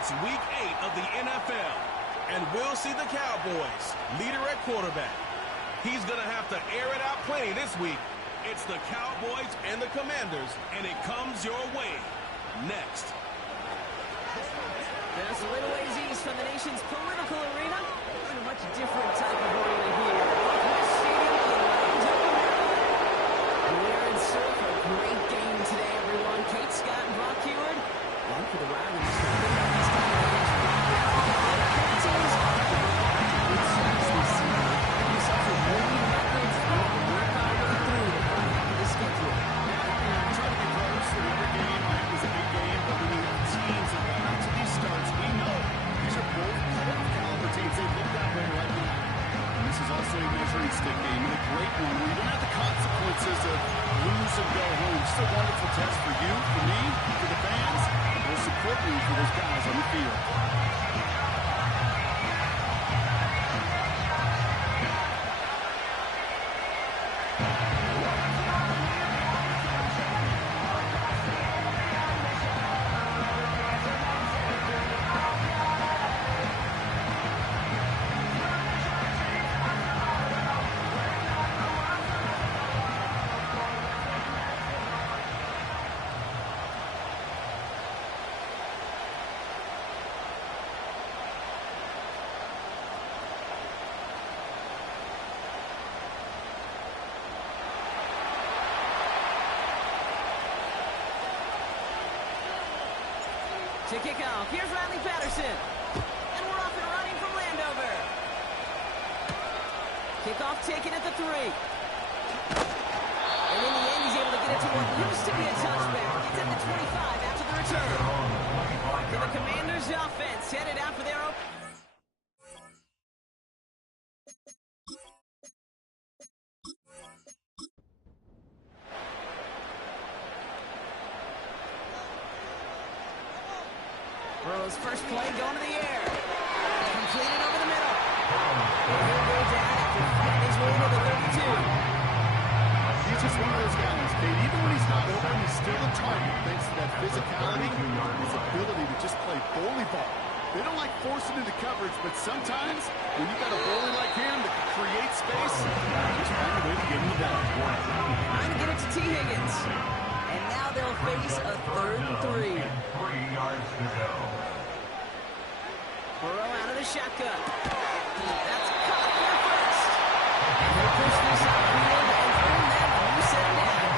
It's Week 8 of the NFL, and we'll see the Cowboys, leader at quarterback. He's going to have to air it out plenty this week. It's the Cowboys and the Commanders, and it comes your way next. Just a little ways east from the nation's political arena, in a much different type of arena here. Northwest Stadium in Orlando. We're in store for a great game today, everyone. Kate Scott and Brock Heward, on for the ride in this game. Also a measuring stick game, and a great one where you don't have the consequences of lose and go home. Just a wonderful test for you, for me, for the fans, and we'll support you for those guys on the field. To kick off, here's Riley Patterson. And we're off and running from Landover. Kickoff taken at the 3. And in the end, he's able to get it to what used to be a touchback. It's at the 25 after the return. And the Commanders' offense headed out for their open. Burrow's first play going to the air. Completed over the middle. And he'll go down after fighting his way to the 32. He's just one of those guys, Kate. Even when he's not open, he's still a target thanks to that physicality and his ability to just play bully ball. They don't like forcing into coverage, but sometimes when you got a bully like him that can create space, just find a way to get him the ball. Trying to get it to T. Higgins. And now they'll face a 3rd and 3. 3 yards to go. Burrow out of the shotgun. That's caught there first. And he'll push this upfield and earn them a new set down.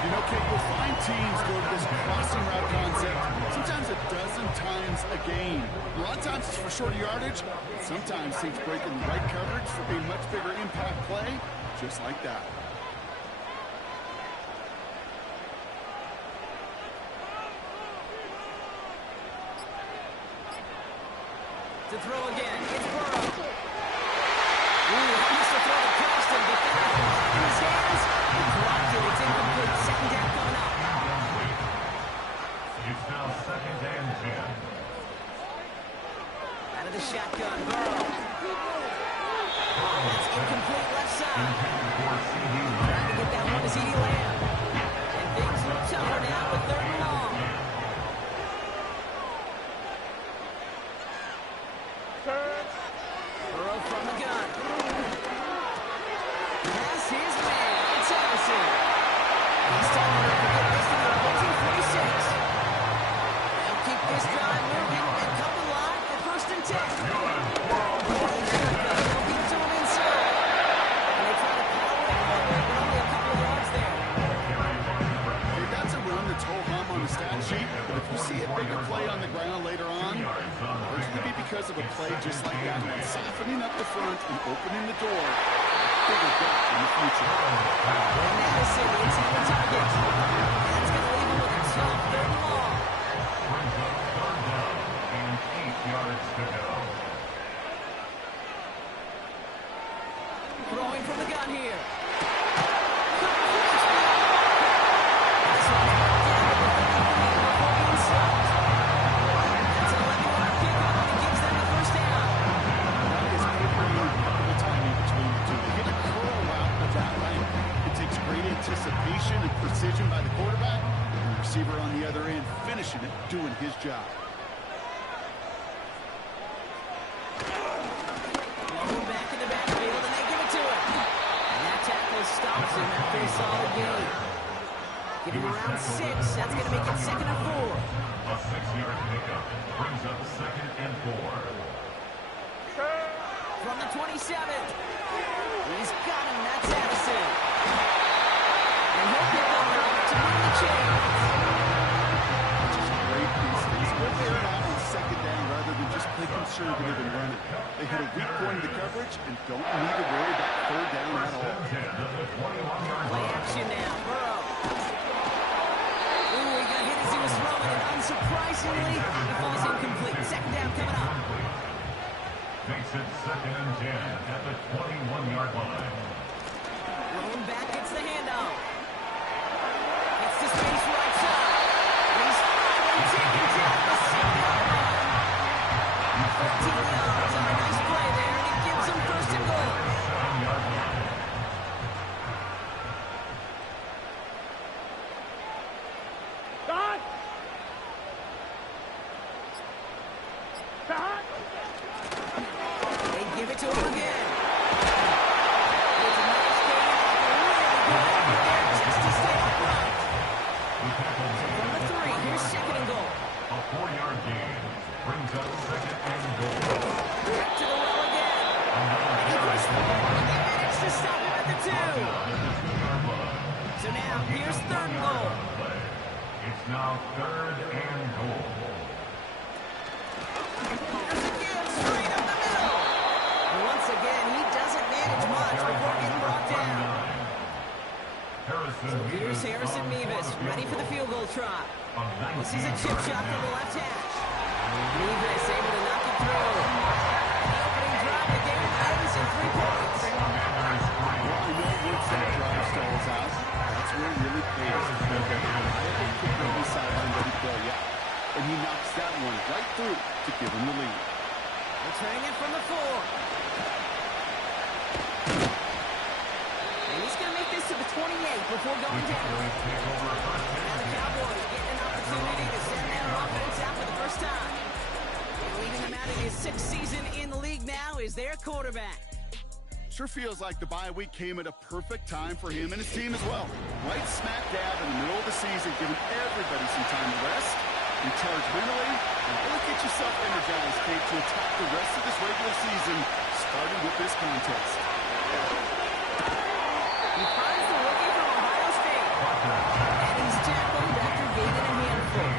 You know, Kate, you'll find teams go to this crossing route concept sometimes a dozen times a game. A lot of times it's for short yardage. Sometimes teams break in the right coverage for a much bigger impact play, just like that. To throw again, it's Burrow. Ooh, he used to throw the coast and defender in his hands. He blocked it. It's incomplete. Second down coming up. It's now 2nd and 10. Out of the shotgun, Burrow. That's incomplete left side. Trying to get that one to CeeDee Lamb. And things look tougher now with 3rd and long. Burrow from the gun. Pass his man. It's Harrison. He's talking about to get this to the opposing 46. They'll keep this drive moving and come alive for 1st and 10. They'll get to him inside. And they try to power it forward, but only a couple of yards there. Hey, that's a run that's ho-hum on the stat sheet, but if you see a bigger play on the ground later on, it's going to be because of a play just like that one, softening up the front and opening the door. Bigger gap in the future. And Madison inside the target. That's going to leave him with a tough 3rd and long. Brings up 3rd down and 8 yards to go. Throwing from the gun here. That's an 11-yard pickup, and it gives them the 1st down. That is pretty remarkable timing between the two. They hit a curl route of that length. It takes great anticipation and precision by the quarterback, and the receiver on the other end finishing it, doing his job. Give him around 6. That's going to make it 2nd and 4. A 6-yard pickup brings up 2nd and 4. From the 27th. He's got him. That's Addison. And he'll pick up enough to move the chains. Just a great piece. He's good there out on 2nd down rather than just play conservative and run it. They had a weak point in the coverage and don't need to worry about 3rd down at all. Play action now. Burrow. Ooh, he got hit as he was throwing it. Unsurprisingly, he falls incomplete. 2nd down coming up. Makes it 2nd and 10 at the 21-yard line. Rolling back, gets the handoff. Gets to space right side. And he's finally taken down the 6-yard line. 14 yards on a nice play there, and it gives him 1st and goal. 7-yard line. They give it to him again. It's a nice game. A really good effort there just to stay upright. From the 3, here's 2nd and goal. A 4-yard gain brings up 2nd and goal. Back to the well again. And he pushed forward, and they managed to stop him at the 2. So now, here's 3rd and goal. It's now 3rd and goal. Here's a give, straight up the middle. And once again, he doesn't manage much before getting brought down. So here's Harrison Mevis, ready for the field goal try. This is a chip shot from the left hash. Mevis able to knock it through. The opening drive, the game ends in 3 points. Well, I know once that drive stalls out, that's where it really pays. I could go the sideline ready to go, yeah. And he knocks that one right through to give him the lead. Returning it from the 4. And he's going to make this to the 28 before going down. Now the Cowboys getting an opportunity to send their offense out for the first time. And leading them out in his 6th season in the league now is their quarterback. Sure feels like the bye week came at a perfect time for him and his team as well. Right smack dab in the middle of the season, giving everybody some time to rest, recharge mentally, and really get yourself energized, Kate, to attack the rest of this regular season, starting with this contest. He finds the rookie from Ohio State. And he's tackled after gaining a handful.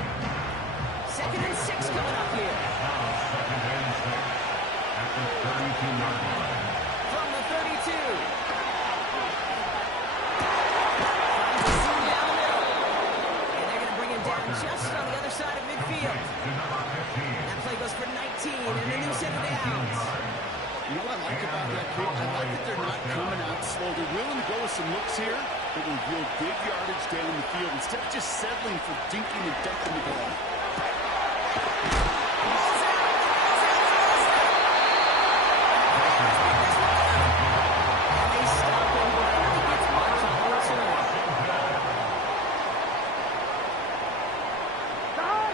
2nd and 6 coming up here. Now 2nd and 6 at the 32-yard line. From the 32. Finds a seam down the middle. And they're going to bring him down just on the other side of midfield. To number 15. That play goes for 19 and a new set of downs. You know what I like about that, Kate? I like that they're not coming out slow. They're willing to go with some looks here that will yield big yardage down the field instead of just settling for dinking and dunking the ball. And they stop him before he gets much of a return.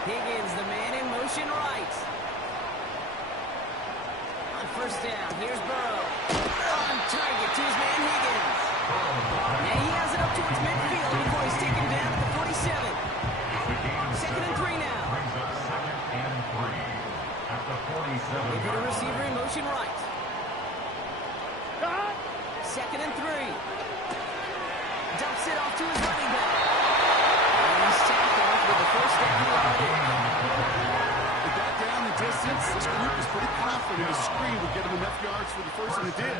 Higgins, the man in motion right. On 1st down, here's Burrow. On target to his man Higgins. And he has it up towards midfield before he's taken down at the 47. 2nd and 3 now. Brings up 2nd and 3 at the 47. They put a receiver in motion right. 2nd and 3. Dumps it off to his running back. And he's tackled with the 1st down yardage. With that down the distance, this group is pretty confident his screen would get him enough yards for the first, and it did.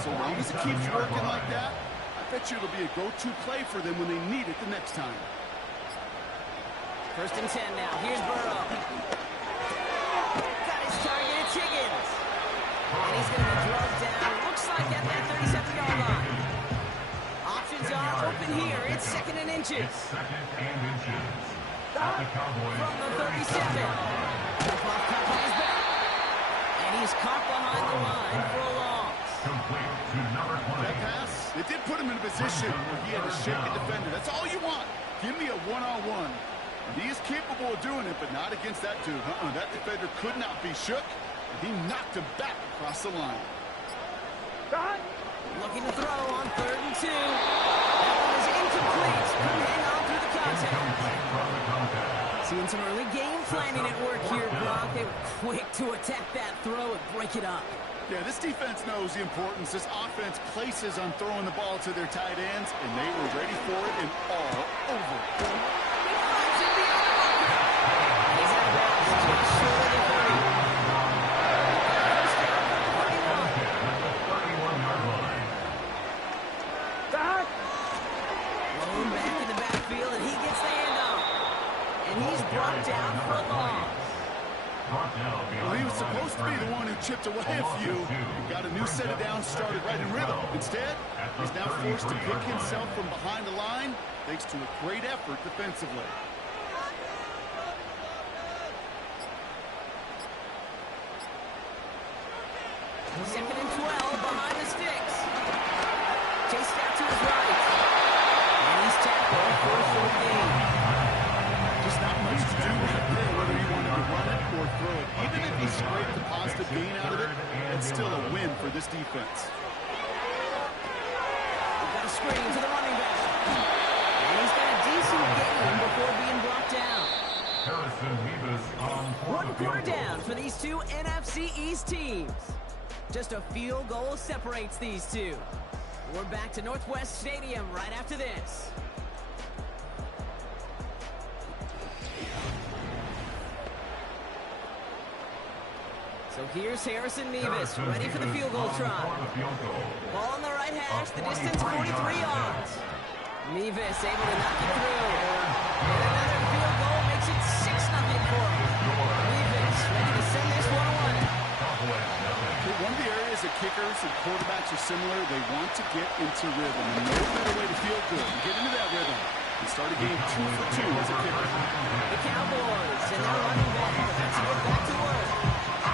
So long as it keeps working like that, I bet you it'll be a go-to play for them when they need it the next time. 1st and 10 now. Here's Burrow. Got his target. It's Higgins. And he's going to be drugged down. Looks like at that 37-yard line. Options are open here. It's 2nd and inches. It's 2nd and inches at the Cowboys. From the 37. Off cut on his back. And he's caught behind the line for a loss. Complete to number 20. That pass, it did put him in a position where he had to shake a defender. That's all you want. Give me a one-on-one. And he is capable of doing it, but not against that dude. That defender could not be shook, and he knocked him back across the line. Looking to throw on 3rd and 2. That one is incomplete. Couldn't hang on through the Doing some early game planning at work here, Brock. They were quick to attack that throw and break it up. Yeah, this defense knows the importance this offense places on throwing the ball to their tight ends, and they were ready for it and all over it. He's out of bounds, just short of the 30. Lone back in the backfield, and he gets the handoff. And he's brought down for a loss. Well, he was supposed to be the one who chipped away a few. Got a new set of downs started right in rhythm. Instead, he's now forced to pick himself from behind the line thanks to a great effort defensively. Second and 12 behind the sticks. Chased out to his right. And he's tackled for a short gain. Just not much to do right there, whether he wanted to run it or throw it. Even if he scraped the positive gain out of it, it's still a win for this defense. We've got a screen to the running back. And he's got a decent gain before being brought down. One quarter down for these two NFC East teams. Just a field goal separates these two. We're back to Northwest Stadium right after this. So here's Harrison Mevis, ready for the field goal try. Ball on the right hash, the distance 43 yards. Mevis able to knock it through. And another field goal makes it 6-0 for him. Mevis ready to send this one away. One of the areas that kickers and quarterbacks are similar, they want to get into rhythm. And no better way to feel good and get into that rhythm and start a game 2 for 2 as a kicker. The Cowboys and their running back, let's get back to work.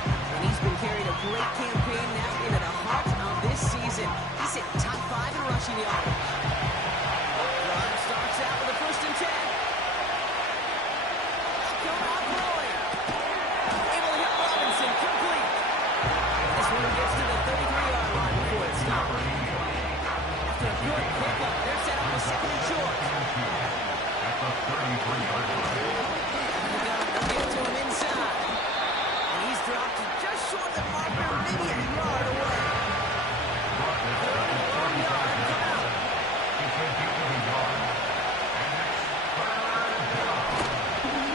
And he's been carrying a great campaign now into the heart of this season. He's hit top 5 in rushing yards. Drive starts out with a 1st and 10. Come out throwing. Able to hit Robinson, complete. This one gets to the 33-yard line before it's stopped. After a good pickup, they're set up for 2nd and short. At the 33-yard line. They'll get to him inside. And he's dropped just short of the marker, maybe a yard away. 31 yard come out.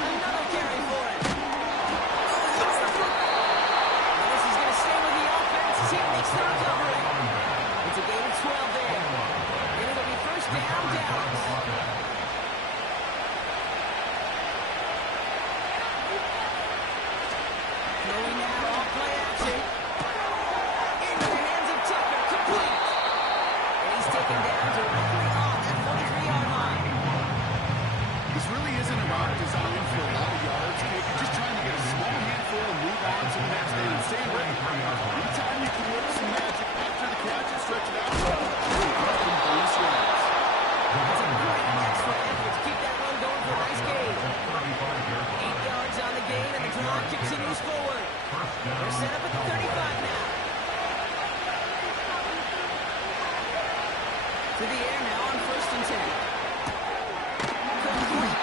Another carry for him. Oh, hits the football. And this is going to stay with the offense as he makes the recovery. It's a gain of 12 there. And it'll be 1st down, Dallas. Throwing now off play action. Into the hands of Tucker, complete. And he's taken down directly on that 43-yard line. This really isn't about design for a lot of yards. You're just trying to get a small handful and move on to the next day and stay ready. Anytime you can work some magic after the catch and stretch it out, you'll get some bonus yards. That's a great extra effort to keep that run going for a nice gain. 8 yards on the gain, and the drive continues forward. They're set up at the 35 now. To the air now on 1st and 10. Complete over the middle.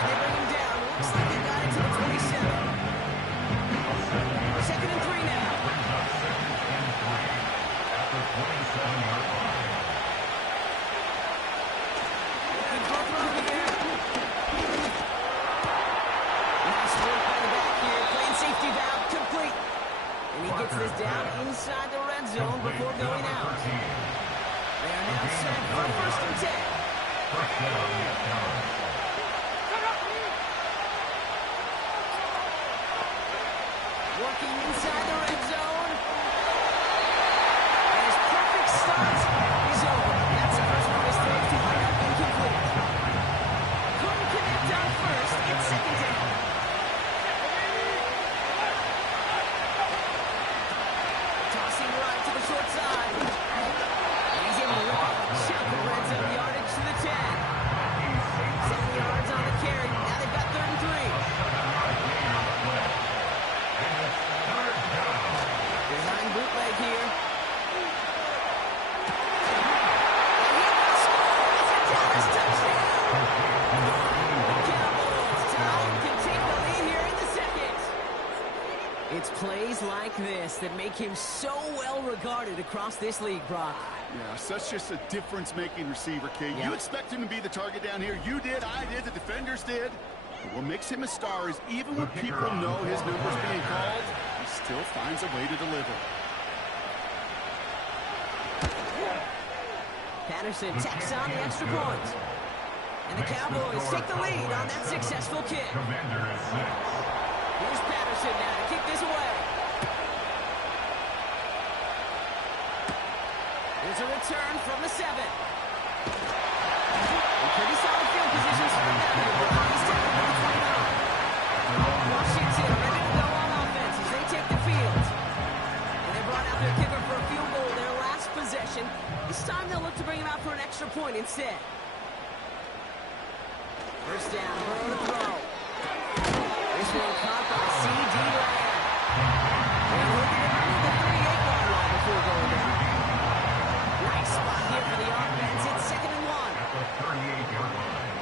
They bring him down. Looks like they got it to the 27. 2nd and 3 now. At the 27-yard line. Looking for through the air. Nice work by the back here. Playing safety valve complete. And he gets this down inside the red zone before going out. They are now set for 1st and 10. First down. Working inside the red zone. And his perfect start is over. That's the first one of his throws to wind up incomplete. Couldn't connect on 1st. It's 2nd down. Tossing right to the short side. And he's able to rip off a chunk of red zone yardage to the 10. 7 yards on the carry. Now they've got 3rd and 3. Design bootleg here. Plays like this that make him so well regarded across this league, Brock. Yeah, such just a difference-making receiver, Kate. Yeah. You expect him to be the target down here. You did, I did, the defenders did. But what makes him a star is even when people know his number's being called, he still finds a way to deliver. Patterson tacks on the extra point. And the Cowboys take the lead on that successful kick. Here's Patterson now to kick this away. Here's a return from the 7. And pretty solid field positions for the He's tackling number 29. Washington ready to go on offense as they take the field. And they brought out their kicker for a field goal their last possession. This time they'll look to bring him out for an extra point instead. First down, Burrow to throw. This one caught by C.D. Lamb. And looking at the 38-yard line before going down. Nice spot here for the offense. It's 2nd and 1. At the 38-yard line.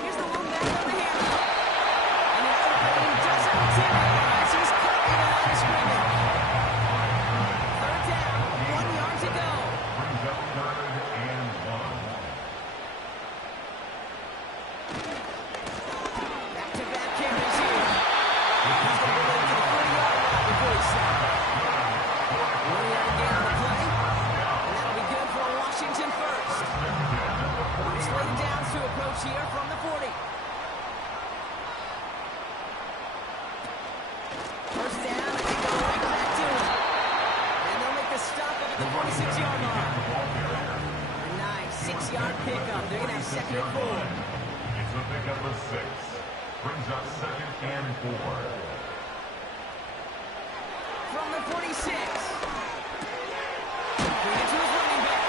Here's the one back on the handoff. And an opening doesn't materialize. He's cut in the line of scrimmage. 3rd down, 1 yard to go. Brings up 3rd and 1. Back-to-back carries here. He's going to go to the 40-yard line before he's stopped. 1 yard gain on the play. And that'll be good for a Washington first. Slated downs to approach here from the 40. First down, and they go right back to it. And they'll make the stop up at the 46-yard line. A nice 6-yard pickup. They're going to have 2nd and 4. It's a pickup of 6. Brings up 2nd and 4. From the 46. Bring it to his running back.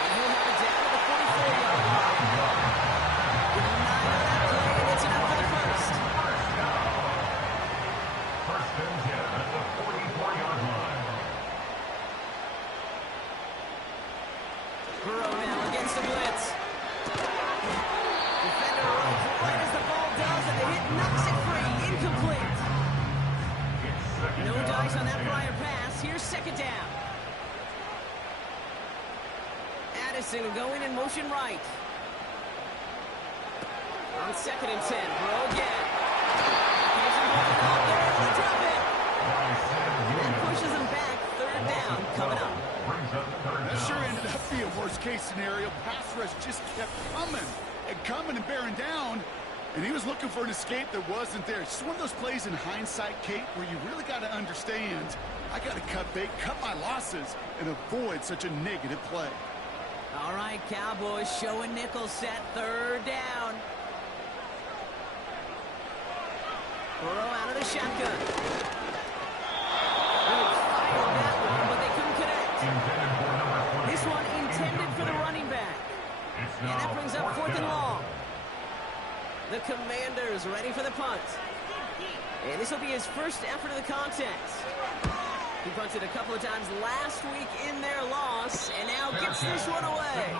And he'll have it down to the 44-yard line. Give him 9 on that play, and it's enough for the first. First and 10 at the 44-yard line. Burrow now against the blitz. Defender rolls right as the ball does, and the hit knocks it free. Incomplete. It's 2nd No down dice on and that 10. prior pass. Here's 2nd down. Addison going in motion right. On 2nd and 10. Burrow again. Here's a ball out there. He'll drop it. And pushes him back. 3rd down coming up. Brings up 3rd That down. sure ended up being a worst-case scenario. Pass rush just kept coming and bearing down, and he was looking for an escape that wasn't there. It's just one of those plays in hindsight, Kate, where you really got to understand, I got to cut bait, cut my losses, and avoid such a negative play. All right, Cowboys showing nickel set. 3rd down. Burrow out of the shotgun. Really fired that one, but they couldn't connect. Intended for number 20. This one intended for the running back. It's And that now brings up 4th 4th and down. long. The Commanders ready for the punt. And this will be his first effort of the contest. He punted a couple of times last week in their loss, and now gets this one away.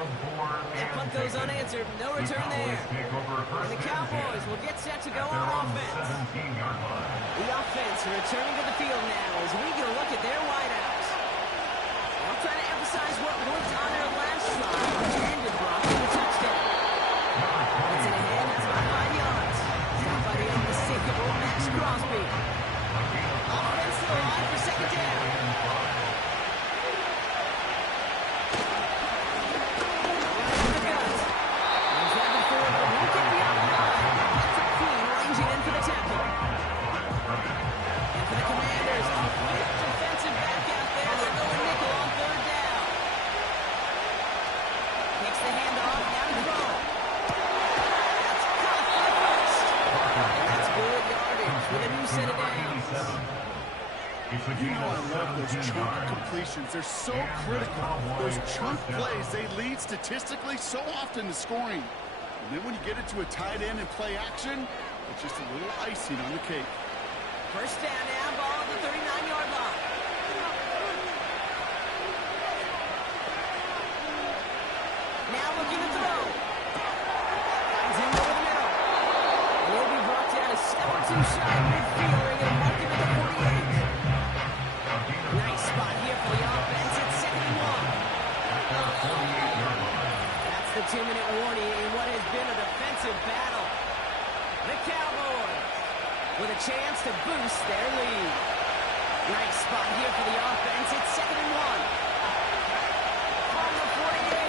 That punt goes unanswered. No return there. And the Cowboys will get set to go on offense. 17-yard line. The offense returning to the field now as we get a look at their wideouts. I'm trying to emphasize what worked on their last drive, which ended Brock in the touchdown. It's in ahead, that's about 5 yards. Stopped by the unmistakable Max Crosby. Offense still alive for 2nd down. Right in the gut. He's having forward, but won't get beyond the 9. That's a clean, ranging in for the tackle. And for the Commanders, a quick defensive back out there. They're going nickel on 3rd down. Takes the handoff, now to throw. That's caught for the first. And that's good yardage with a new set of downs. It's a You gain know I of love those 17 chunk yards. completions. They're so critical. Those chunk plays, they lead statistically so often to scoring. And then when you get it to a tight end and play action, it's just a little icing on the cake. First down now, ball at the 39-yard line. Now looking to throw. Finds him over the middle. And he'll be brought down a step or two shy of midfield. going to mark him at the 48. Nice spot here for the offense. It's 2nd and 1. That's the 2-minute warning in what has been a defensive battle. The Cowboys with a chance to boost their lead. Nice spot here for the offense. It's 2nd and 1. From the 48.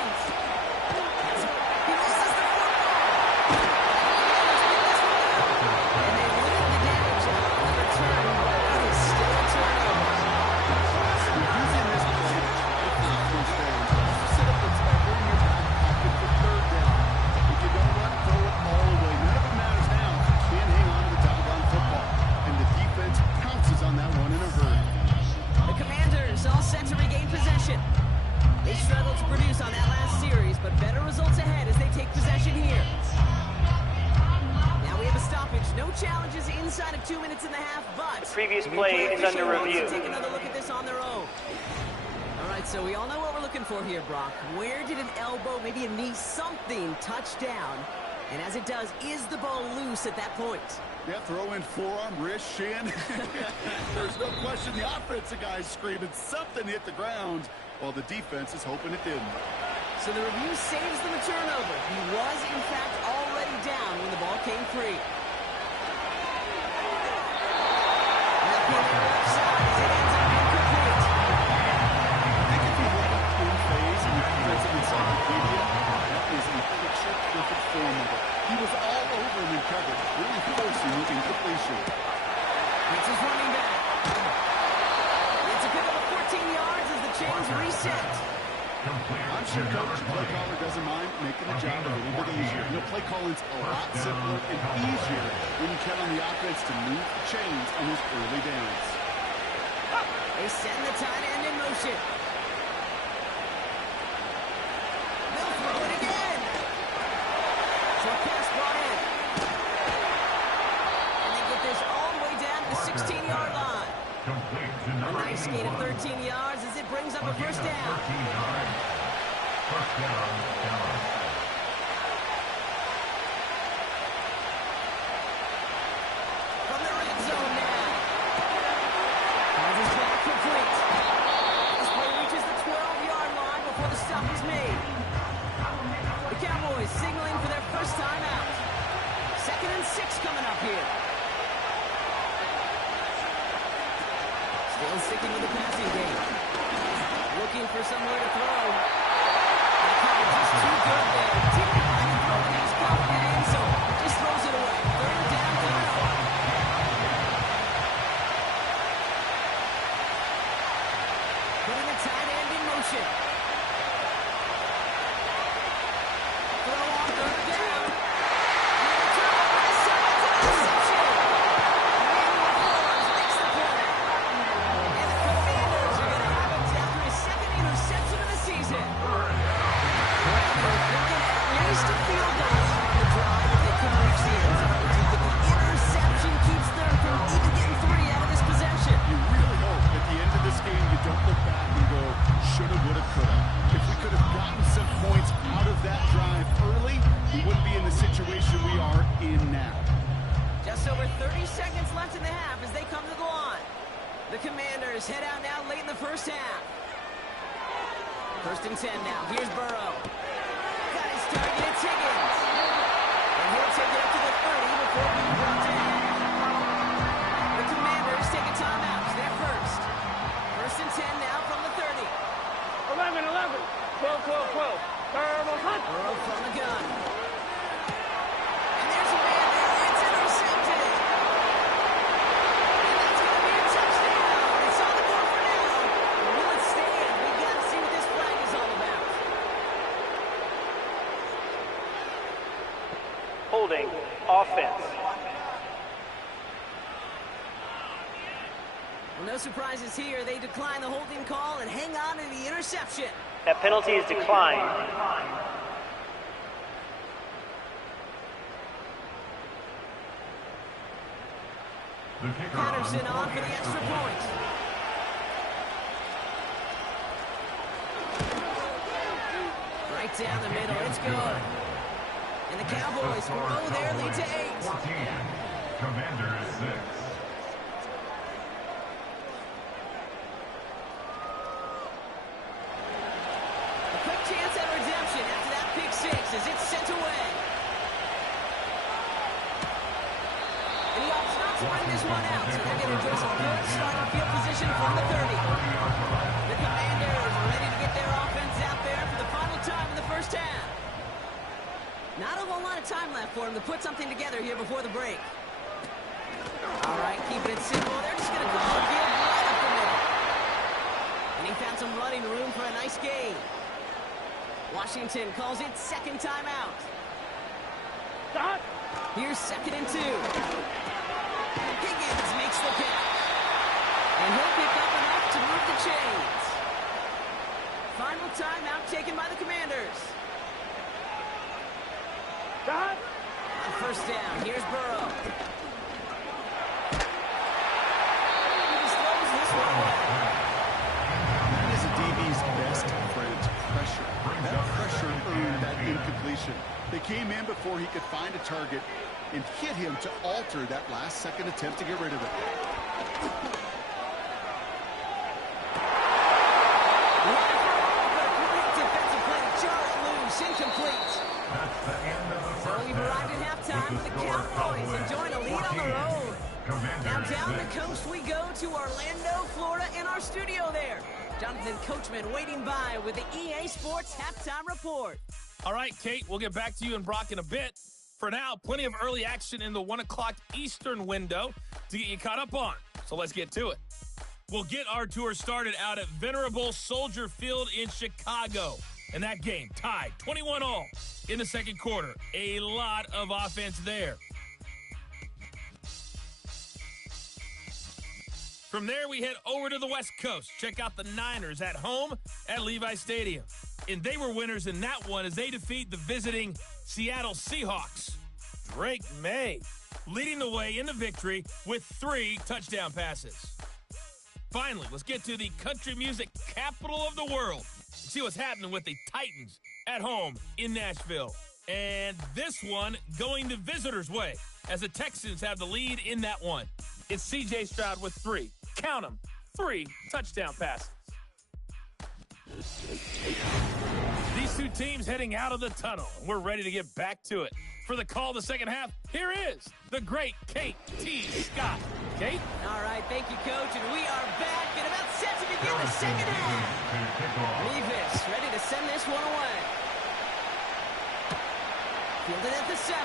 He misses the football. And they limit the damage on the return, but it is still a turnover. Using this play to try to find first down. Also set up the tackle in your back pocket for 3rd down. If you don't run, throw it all away. None of it matters now. You can't hang on to the doggone football. And the defense pounces on that one in a hurry. The Commanders all set to regain possession. They struggled to produce on that last series, but better results ahead as they take possession here. Now we have a stoppage. No challenges inside of 2 minutes and a half, but The previous play is under review. Take another look at this on their own. All right, so we all know what we're looking for here, Brock. Where did an elbow, maybe a knee, something touch down? And as it does, is the ball loose at that point? Yeah, throw in forearm, wrist, shin. There's no question the offensive guy's screaming something hit the ground while the defense is hoping it didn't. So the review saves them a turnover. He was, in fact, already down when the ball came free. Now put it left side as it ends up incomplete. I think if you look at in phase and you present inside the media, that is a picture-perfect form of it. He was all over him in coverage, really forcing the incompletion. It's his running back. It's a pickup of 14 yards as the chains reset. I'm sure Coach play caller doesn't mind making the job a little bit easier. You know, play calling's a lot simpler and easier when you count on the offense to move the chains on those early downs. They send the tight end in motion. They'll throw it again. Short pass brought in. And they get this all the way down to the 16-yard line. A nice gain of 13 yards as it brings up a first down. First down, Dallas. From the red zone now. Passes back complete. This play reaches the 12-yard line before the stop is made. The Cowboys signaling for their first time out. 2nd and 6 coming up here. Still sticking with the passing game. Looking for somewhere to throw. The coverage is too good there. Didn't find the throw that he was confident in, so just throws it away. 3rd down, throw. Putting the tight end in motion. Throw on 3rd down. Head out now late in the first half. 1st and 10 now. Here's Burrow. Got his target. It's Higgins. And he'll take it up to the 30 before being brought down. The Commanders take a timeout. They're first. 1st and 10 now from the 30. 11, 11, 12, 12, 12. Burrow hunt. Burrow from the gun. And there's a man there. It's intercepted. Holding offense. Well, no surprises here. They decline the holding call and hang on to the interception. That penalty is declined. Patterson on for the extra point. Right down the middle. It's good. And the Cowboys grow their lead to 8. 14. Commander is 6. this one out, so they're going to enjoy some good starting field position from the 30. The Commanders are ready to get their offense out there for the final time in the first half. Not a whole lot of time left for them to put something together here before the break. All right, keeping it simple. They're just going to call a field right up the middle. And he found some running room for a nice gain. Washington calls it second timeout. Stop. Here's 2nd and 2. Higgins makes the catch. And he'll pick up enough to move the chains. Final timeout taken by the Commanders. Stop. On first down, here's Burrow. He just throws this one away. That is a DB's best friend, pressure. That pressure earned that incompletion. They came in before he could find a target and hit him to alter that last-second attempt to get rid of it. Defensive play to Charlie loose, incomplete. So we've arrived at halftime with the Cowboys enjoying a lead on the road. Now down the coast we go to Orlando, Florida, in our studio there. Jonathan Coachman waiting by with the EA Sports Halftime Report. All right, Kate, we'll get back to you and Brock in a bit. For now, plenty of early action in the 1 o'clock Eastern window to get you caught up on. So let's get to it. We'll get our tour started out at Venerable Soldier Field in Chicago. And that game tied 21-all in the second quarter. A lot of offense there. From there, we head over to the West Coast. Check out the Niners at home at Levi Stadium. And they were winners in that one as they defeat the visiting Seattle Seahawks. Drake May leading the way in the victory with 3 touchdown passes. Finally, let's get to the country music capital of the world and see what's happening with the Titans at home in Nashville. And this one going the visitors' way as the Texans have the lead in that one. It's C.J. Stroud with 3. Count them, 3 touchdown passes. These two teams heading out of the tunnel. We're ready to get back to it. For the call of the second half, here is the great Kate T. Scott. Kate? All right, thank you, Coach. And we are back and about set to begin the second half. Levis ready to send this one away. Fielded at the 7.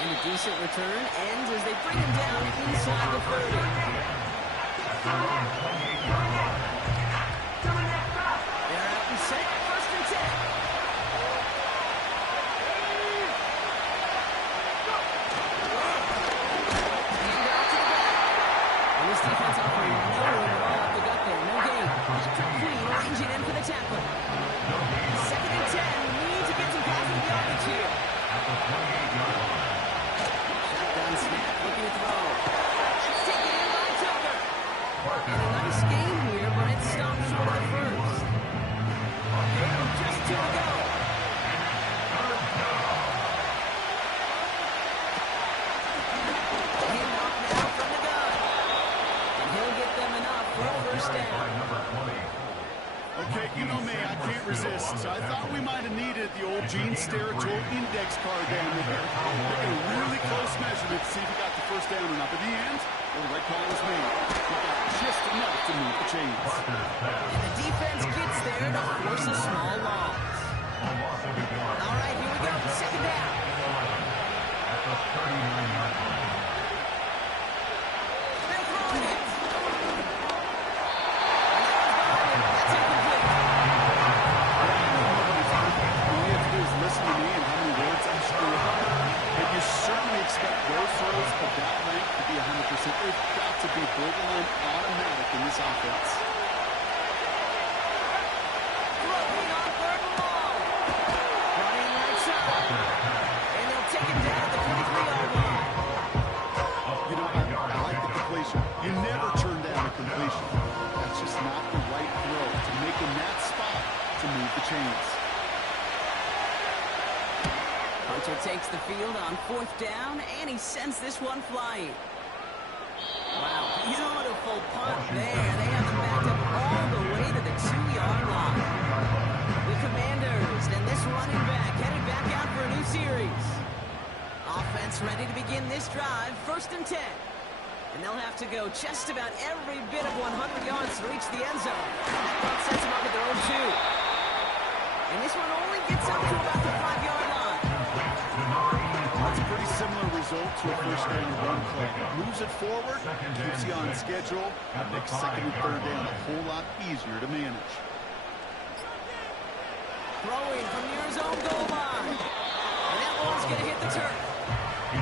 And a decent return ends as they bring him down inside the 30. They're out and set, 1st and 10. And this defense offering no room at all up the gut there. No gain. Patrick Queen ranging in for the tackle. 2nd and 10. Need to get some positive yardage here. Shotgun snap, looking to throw. It's taken in by Tucker. And a nice game here, but it stopped short of the first. Just 2 to go. Handoff now from the gun. And he'll get them enough for a first down. Okay, you know me, I can't resist. I thought we might have needed the old Gene Steratore index card down there. Taking a really close measurement to see if he got the first down or not. But in the end, well, the right call was made. He got just enough to move the chains. And the defense gets there to force a small loss. All right, here we go. Second down. They're throwing it. That's incomplete. All you have to do is listen to me and how many words I screw up. But you certainly expect those throws of that length to be 100%. They've got to be borderline automatic in this offense. Throwing on 3rd and long. Running right side. And they'll take it down at the 23-yard line. You know, I like the completion. You never turn down a completion. That's just not the right throw to make in that spot to move the chains. Hunter takes the field on 4th down, and he sends this one flying. Wow, beautiful punt there. They have it backed up all the way to the 2-yard line. The Commanders and this running back headed back out for a new series. Offense drive, 1st and 10. And they'll have to go just about every bit of 100 yards to reach the end zone. That sets them up at their own 2. And this one only gets up to about the 5-yard line. That's a pretty similar result to a first down and run play. Moves it forward, keeps you on schedule, and makes 2nd and 3rd down a whole lot easier to manage. Throwing from near his own goal line. And that ball's going to hit the turf. I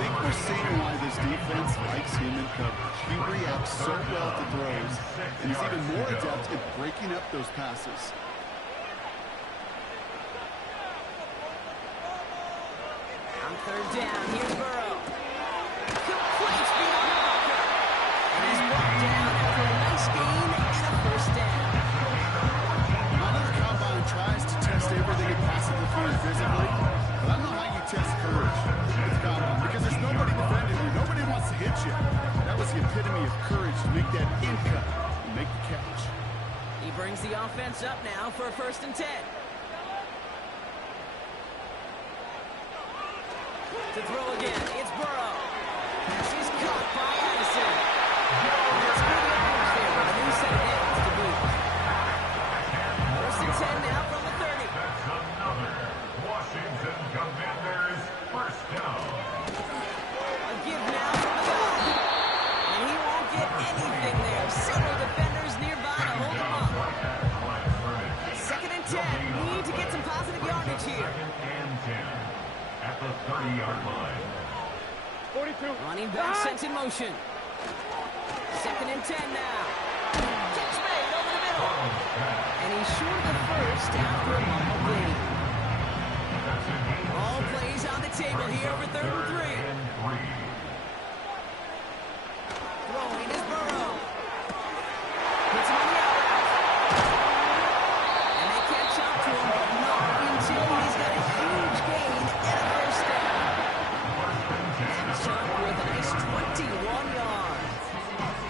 think we're seeing why this defense likes him in coverage. He reacts so well to throws, and he's even more adept at breaking up those passes. On 3rd down, here's Burrow. Complete beyond the marker. And he's brought down after a nice gain and a 1st down. Another combine tries to test everything it possibly can physically, but I don't know how you test courage with combine, because there's nobody defending you. Nobody wants to hit you. That was the epitome of courage to make that in cut and make the catch. He brings the offense up now for a 1st and 10. To throw again, it's Burrow. Pass is caught by Addison. That's good yards there with a new set of downs to boot. 1st and 10 now from the 30. That's another Washington Commanders first down. A give now from the gun. And he won't get anything there. Several defenders nearby to hold him up. 2nd and 10. Need to get some positive yardage here. 2nd and 10 at the 30-yard line. 42. Running back sent in motion. 2nd and 10 now. Catch made over the middle. And he's short of the 1st after a ball game. All plays on the table here for 3rd and 3. Throwing is Burrow. Puts him on the outright. And they catch up to him, but not until he's got a huge gain and a 1st down. That's up with a nice 21 yards.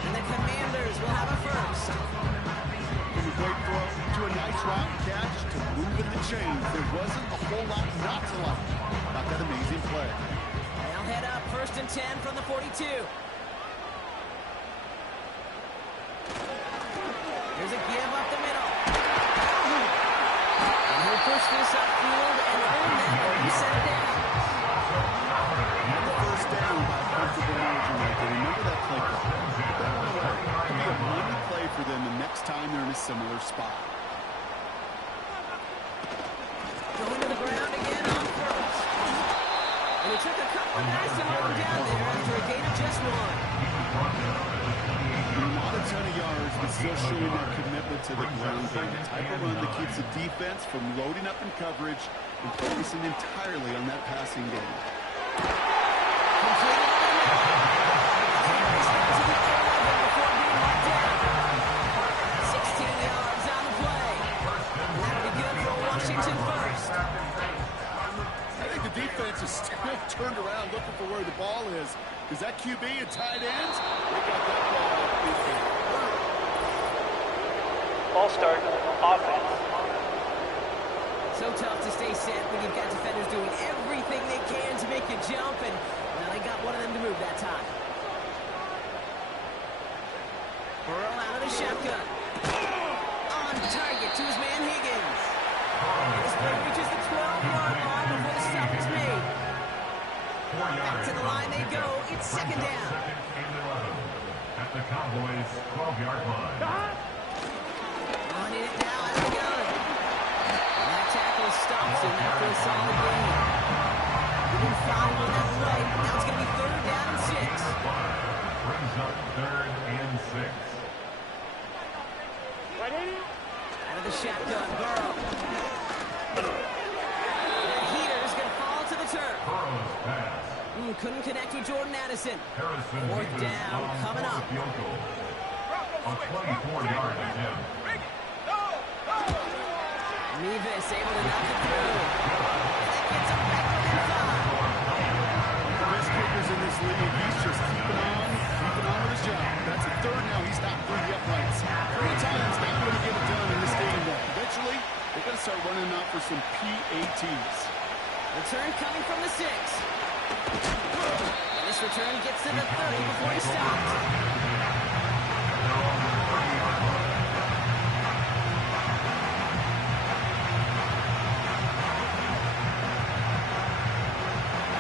And the Commanders will have a 1st. From a great throw to a nice route catch to moving the chains, there wasn't a whole lot not to like about that amazing play. They'll head up 1st and 10 from the 42. Here's a give up the middle. And he'll push this upfield and earn that one set down. And the 1st down by a comfortable margin right there. Remember that play call. Put that one away. It could be a money play for them the next time they're in a similar spot. Going to the ground again on 1st. And it took a couple of guys to hold him down there after a gain of just 1. Not a ton of yards, but still showing that commitment to the ground game. The type of run that keeps the defense from loading up in coverage and focusing entirely on that passing game. Completed over the middle. Carries that to the 11 before being let down. 16 yards on the play. That'll be good for a Washington 1st. I think the defense is still turned around looking for where the ball is. Is that QB and tight ends? They got that ball in there. Ball start. Offense. So tough to stay set when you've got defenders doing everything they can to make you jump, and well, they got one of them to move that time. Burrow out of the shotgun. On target to his man Higgins. This play reaches the 12-yard line before the stop is made. Back to the line they go. It's 2nd down. At the Cowboys' 12-yard line. Running it now out of the gun. And that tackle stops him after a solid gain. Within 5 on that play. Now it's going to be 3rd down and 6. Brings up 3rd and 6. Out of the shotgun, Burrow. The heater's going to fall to the turf. Burrow's pass. Couldn't connect with Jordan Addison. Harrison 4th down, coming up. Field goal. A 24-yard attempt. Nevis able to knock it through. That gets him back within 5. The best kickers in this league, he's just keeping on with his job. That's a 3rd now. He's not through the uprights. 3 times, not going to get it done in this game, though. Eventually, they're going to start running out for some PATs. Return coming from the 6. This return gets to the 30 before he stops.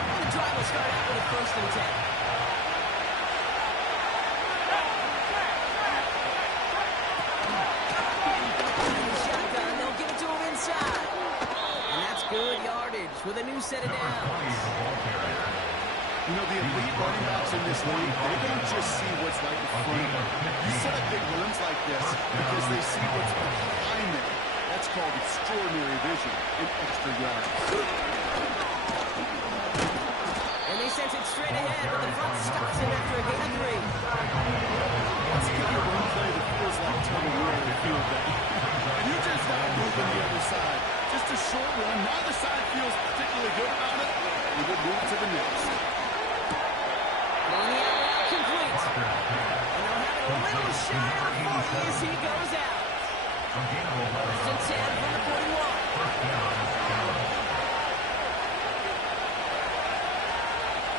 And the drive will start out with a 1st and 10. Shotgun, they'll give it to him inside. And that's good yardage with a new set of downs. You know, the elite running backs in this league, they don't just see what's right in front of them. You set up big runs like this because they see what's behind them. That's called extraordinary vision and extra yards. And they sent it straight ahead, but the front stops him after a gain of 3. That's the kind of run play that feels like total war in the field day. And you just not moving the other side. Just a short run. Neither side feels particularly good about it. We will move to the next. On the out route, complete. And they'll have it a little shy of 40 as he goes out. 1st and 10 from the 41.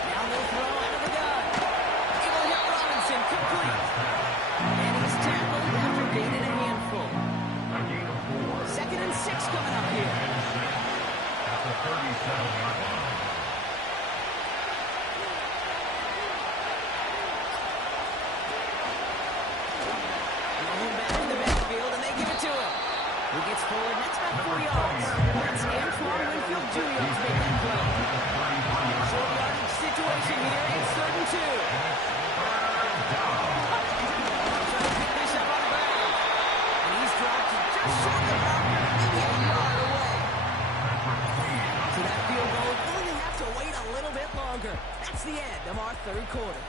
Now they'll throw out of the gun. Eagle hit Robinson, complete. And he's tackled after gaining a handful. 2nd and 6 coming up here. At the 37-yard line. He gets forward, that's about 4 yards. That's Antoine Winfield Jr. who's making the play. Short yardage situation here, it's 3rd and 2. Trying to pick this up on the ground. And he's dropped just short of the marker, maybe a yard away. So that field goal, going to have to wait a little bit longer. That's the end of our 3rd quarter.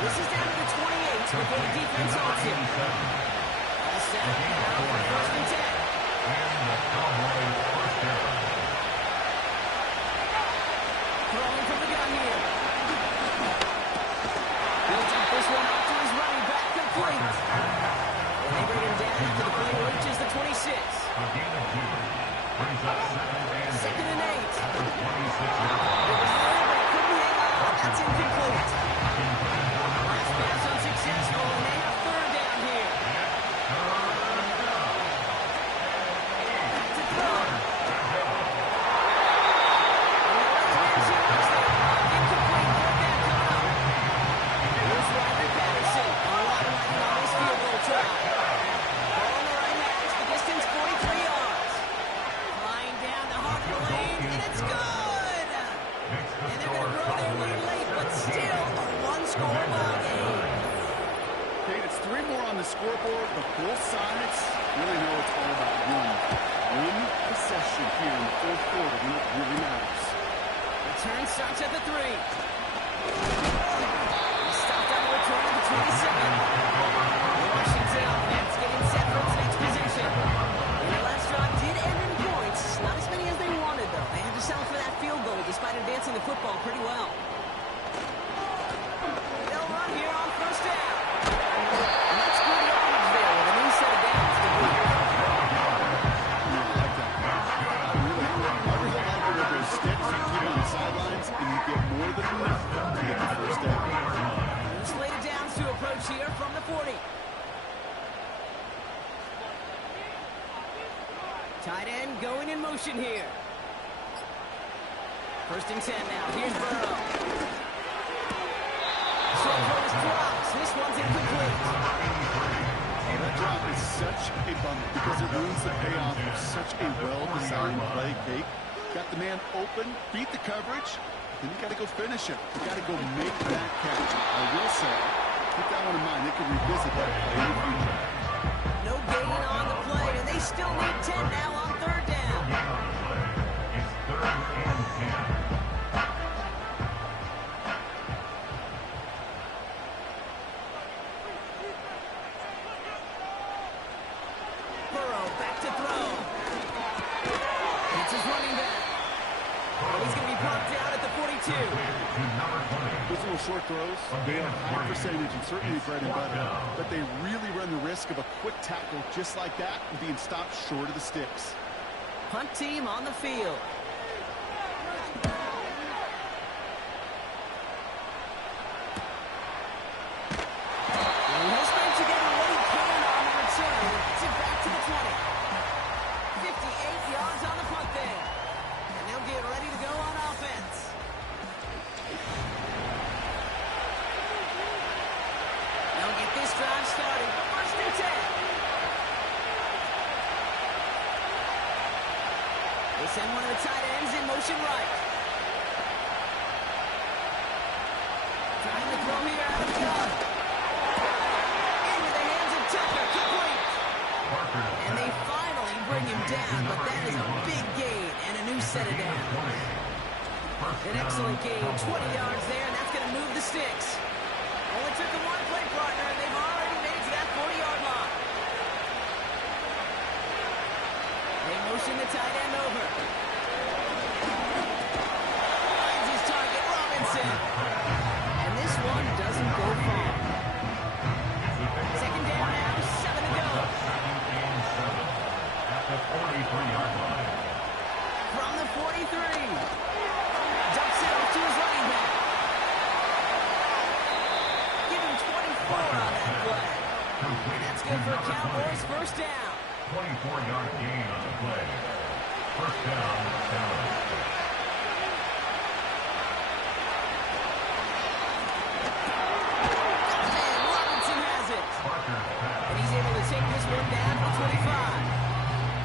This is down to the 28 before the defense holds him. All set. Now for 1st and 10. And the Cowboys first down. Throwing from the gun here. He'll take this one off to his running back, complete. And they bring him down after the play reaches the 26. A gain of 2. Brings up 2nd and 8. at the 26 It yard line. was there, but it couldn't hang on. That's incomplete. Last pass unsuccessful, and they have 3rd down here. Back to throw. Incomplete, 3rd down coming up. Here's Rodney Patterson. A lot riding on this field goal try. Ball on the right hash, the distance 43 yards. Flying down the heart of the lane, and it's good! And they're going to grow their lead late, but still a one-score ball game. Kate, it's 3 more on the scoreboard, but both sides really know it's all about one possession here in the 4th quarter when it really matters. Return starts at the 3. He stopped on the return at the 27. The Washington offense getting set for its next possession. And their last drive did end in points. Not as many as they wanted, though. They had to settle for that field goal despite advancing the football pretty well. They'll run here on 1st down. And that's good yardage there with a new set of downs to boot. I like that. I really like it with those sticks you keep on the sidelines, and you get more than enough to get the 1st down. New slate of downs to approach here from the 40. Tight end going in motion here. 1st and 10 now. Here's Burrow. Short throw is dropped. This one's incomplete. That drop is such a bummer because it ruins the payoff of such a well-designed play, Kate. Got the man open, beat the coverage, then you got to go finish it. You got to go make that catch. I will say, keep that one in mind. They can revisit that play in the future. No gain on the play, and they still need 10 now on 3rd down. It's 3rd and 10. Burrow back to throw. It's his running back. But he's going to be brought down at the 42. To number 20. traditional short throws, they are high percentage and certainly bread and butter, but they really run the risk of a quick tackle just like that and being stopped short of the sticks. Punt team on the field. And he'll string together what he can on the return. Gets it back to the 20. 58 yards on the punt there. And they'll get ready to go on offense. They'll get this drive started. First and 10. They send one of the tight ends in motion right. Trying to throw here out of the gun. Into the hands of Tucker. Complete. And they finally bring him down, but that is a big gain and a new set of downs. An excellent gain. 20 yards there, and that's going to move the sticks. Only took a one-play partner, and they've already made it to that 40-yard line. They motion the tight end over. Finds his target, Robinson. And this one doesn't go far. Second down now, 7 to go. At the 43-yard line. From the 43. Dumps it off to his running back. Give him 24 on that play. And that's good for Cowboys first down. 24-yard gain on the play. First down, Dallas. And Robinson has it. And he's able to take this one down to the 25.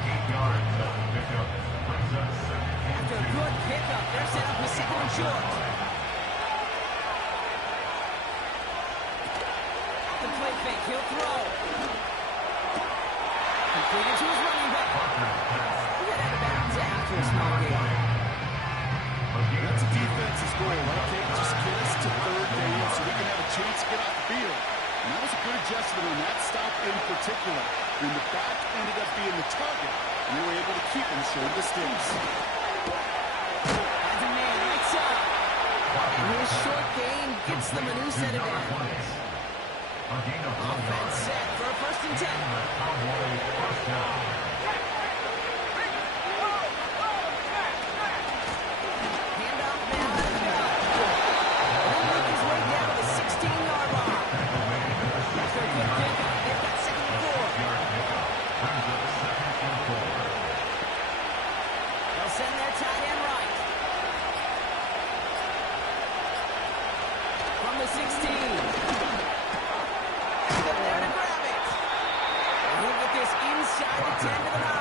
8 yards on the pickup. Brings up second and After a good pickup, they're set up with second and short. At the play fake, he'll throw. Completed to his running back. He got out of bounds after a small gain. That's a defense's goal, right, Kate? Just get us to third down so we can have a chance to get off the field. And that was a good adjustment on that stop in particular. When the back ended up being the target, we were able to keep him short of the sticks. Has a man right side. And his short gain gets them a new set of downs. Offense set for a first and 10. Cowboys first down. Handoff now out of the gun. He'll make his way down to the 16-yard line. After a good pickup, they've got second and 4. Brings up second and 4. They'll send their tight end right. From the 16. There to grab it. And he'll get this inside the 10 to the 9.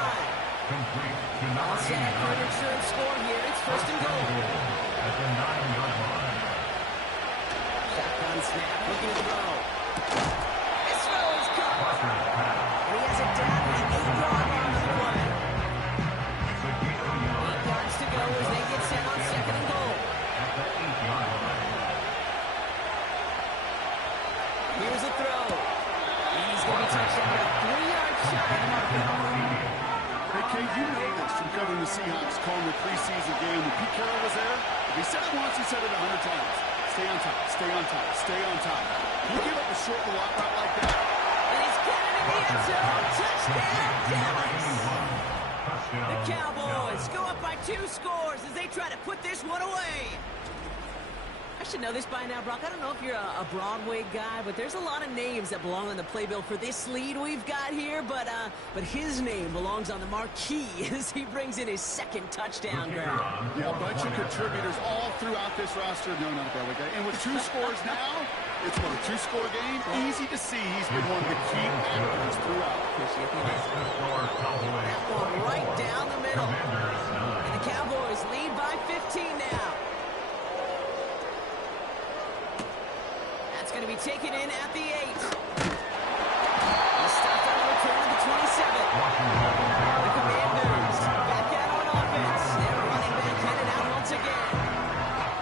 Complete to All set number for an insurance score here. It's first and goal. at the 9-yard line. Shotgun snap, looking to throw. This throw is caught. And he has it down to the 8-yard line of the play. 8 yards to go as they get set on second and goal. At the 8-yard line. Here's a throw. And he's going to be touched down about 3 yards shy of the marker. Hey, Kate, you know this from covering the Seahawks, calling the preseason game. When Pete Carroll was there, if he said it once, he said it 100 times. Stay on top, stay on top, stay on top. You give up a short walk route like that. And he's got it in the end zone. Touchdown, Dallas. Touchdown. The Cowboys go up by 2 scores as they try to put this one away. I should know this by now, Brock. I don't know if you're a Broadway guy, but there's a lot of names that belong on the playbill for this lead we've got here. But his name belongs on the marquee as he brings in his second touchdown grab. Yeah, a bunch of contributors all throughout this roster. No, not a Broadway guy. And with 2 scores now, it's what, a 2-score game? Easy to see he's been one of the key actors throughout. Appreciate that one right down the middle. And the Cowboys lead by 15 now. That's going to be taken in at the 8. He's stopped on the return of the 27. The Commanders back out on offense. Their running back headed out once again.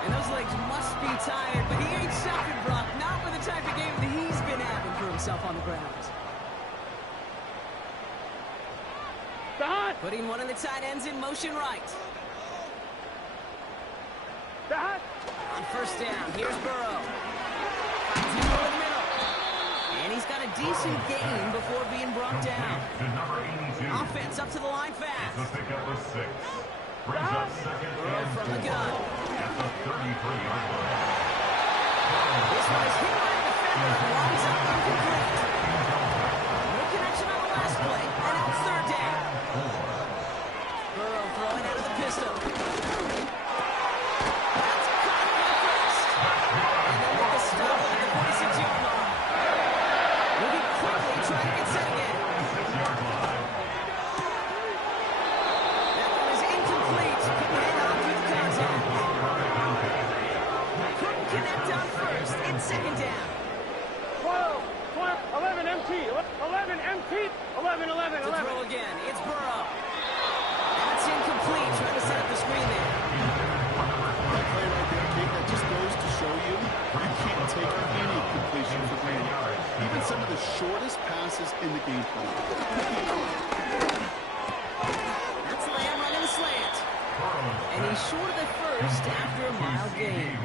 And those legs must be tired, but he ain't stopping, Brock. Not with the type of game that he's been having for himself on the ground. Putting one of the tight ends in motion right. Stop. On first down, here's Burrow. Finds him over the middle. And he's got a decent gain before being brought down. To number 82. Offense up to the line fast. The pickup was 6. Brings up second Burrow and from the 4 gun. at the 33-yard line. This one is hit by the defender and winds up incomplete. No connection on the last play, and it's third down. Burrow throwing out of the pistol. That's caught for the first. And they'll make a stop at the 46-yard line. Moving quickly, trying to get set again. 6-yard line. That one is incomplete. Couldn't hang on through the contact. Couldn't connect on first. It's second down. 12, 11 MT, 11 MT, 11, 11, To 11. throw again, it's Burrow. That's incomplete, trying to set up the screen there. That play right there, Kate, that just goes to show you can't take any completion for granted. Even some of the shortest passes in the game plan. That's Lamb running the slant. And he's short of the first after a mile gain.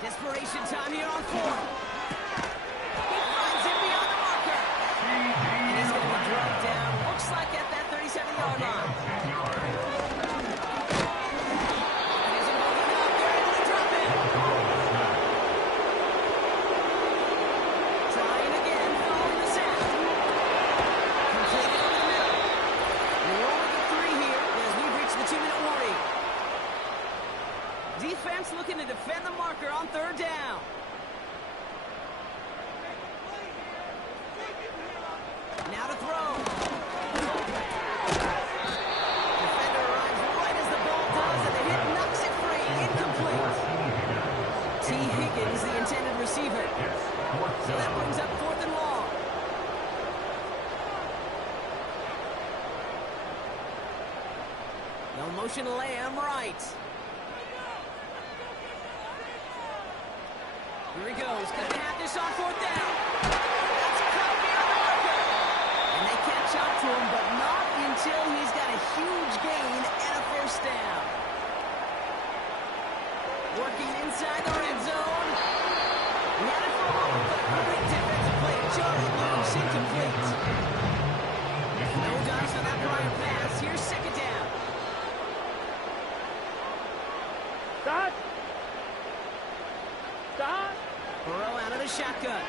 Desperation time here on fourth. He finds him beyond the marker. And he's going to be drugged down. Looks like at that 37-yard line. And isn't holding up. They're able to drop it. Trying again, following the sound. Completed over the middle. We're only at 3 here as we've reached the 2-minute warning. Defense looking to defend the marker on third down. Now to throw. Defender arrives right as the ball does, and the hit knocks it free. Incomplete. T. Higgins, the intended receiver. So that brings up 4th and long. No motion, Lamb right. Here he goes. Gonna have this on 4th down. That's caught beyond the marker. And they catch up to him, but not until he's got a huge gain and a first down. Working inside the red zone. He had it for a moment, but a great defensive play. Jordan loose, incomplete. No dice on that prior pass. Here's second down. Stop. Stop. Burrow out of the shotgun.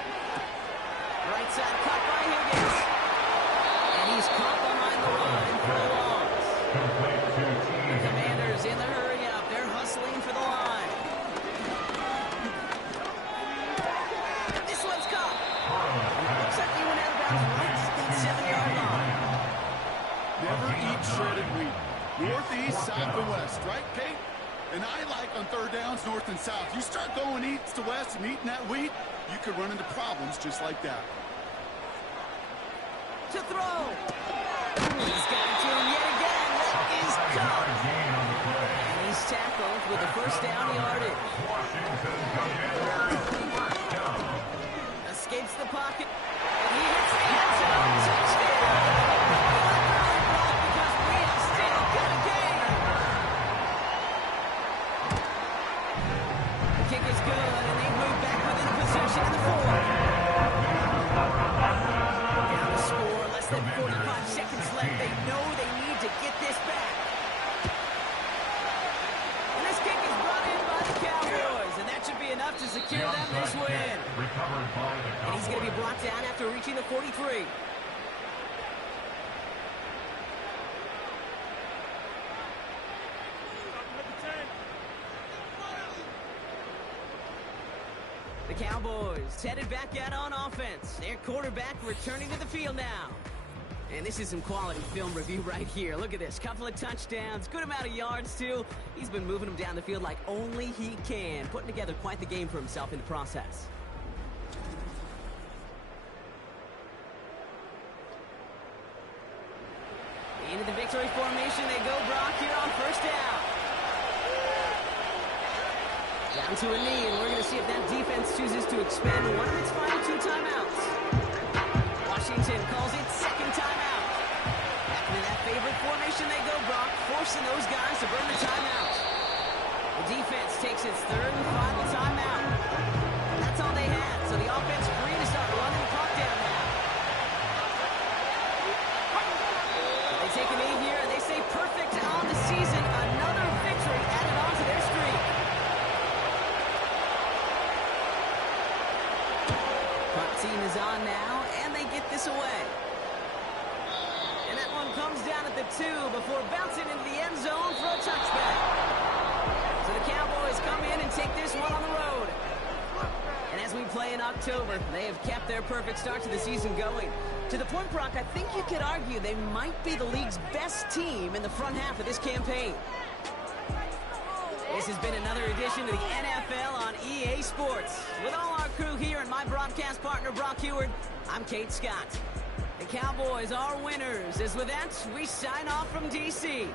Right side cut by Higgins. And he's caught behind the line for a loss. The Commanders in the hurry up. They're hustling for the line. This one's caught. Looks like he went out of bounds right at that 7-yard line. Never eat shredded wheat. Northeast, south, and west, right, Kate? And I like on third downs, north and south. You start going east to west and eating that wheat, you could run into problems just like that. To throw. He's got it to him yet again. That is caught. And he's tackled with the first down yardage. Escapes the pocket. And he hits the end zone. Touchdown. Because we have still got a game. The kick is good, and they move back within a possession in the 4th. Down to score, less than 45 seconds left. They know they need to get this back. And this kick is brought in by the Cowboys, and that should be enough to secure them this win. And he's going to be brought down after reaching the 43. The Cowboys headed back out on offense. Their quarterback returning to the field now. And this is some quality film review right here. Look at this. Couple of touchdowns. Good amount of yards, too. He's been moving them down the field like only he can. Putting together quite the game for himself in the process. Into the victory formation they go, Brock, here on first down. Down to a knee, and we're going to see if that defense chooses to expend one of its final 2 timeouts. Washington calls it second timeout. Back into that favorite formation they go, Brock, forcing those guys to burn the timeout. The defense takes its third and final timeout. That's all they had, so the offense free to start running the clock down now. They take a knee here, and they say perfect on the season. Another victory added on to their streak. Punt team is on now, and they get this away. And that one comes down at the 2 before bouncing into the end zone for a touchback. So the Cowboys come in and take this one on the road. And as we play in October, they have kept their perfect start to the season going. To the point, Brock, I think you could argue they might be the league's best team in the front half of this campaign. This has been another edition of the NFL on EA Sports. With all our crew here and my broadcast partner, Brock Heward, I'm Kate Scott. The Cowboys are winners. As with that, we sign off from D.C.